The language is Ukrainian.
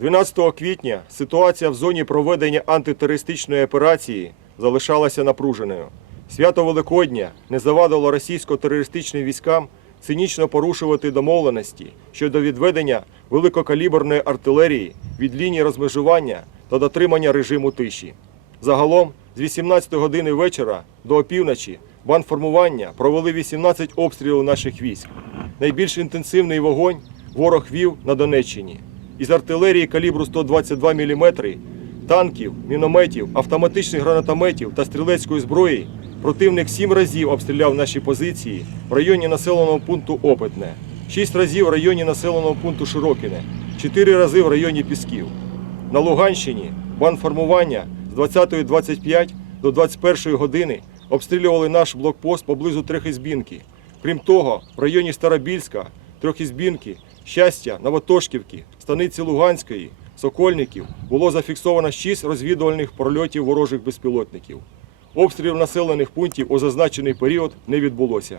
12 квітня ситуація в зоні проведення антитерористичної операції залишалася напруженою. Свято Великодня не завадило російсько-терористичним військам цинічно порушувати домовленості щодо відведення великокаліберної артилерії від лінії розмежування та дотримання режиму тиші. Загалом з 18 години вечора до опівночі банформування провели 18 обстрілів наших військ. Найбільш інтенсивний вогонь ворог вів на Донеччині. Із артилерії калібру 122 мм, танків, мінометів, автоматичних гранатометів та стрілецької зброї противник сім разів обстріляв наші позиції в районі населеного пункту Опитне, шість разів в районі населеного пункту Широкине, чотири рази в районі Пісків. На Луганщині банформування з 20.25 до 21 години обстрілювали наш блокпост поблизу Трехізбінки. Крім того, в районі Старобільська, Трьохізбінки, Щастя, Новотошківки, Станиці Луганської, Сокольників було зафіксовано 6 розвідувальних прольотів ворожих безпілотників. Обстрілів населених пунктів у зазначений період не відбулося.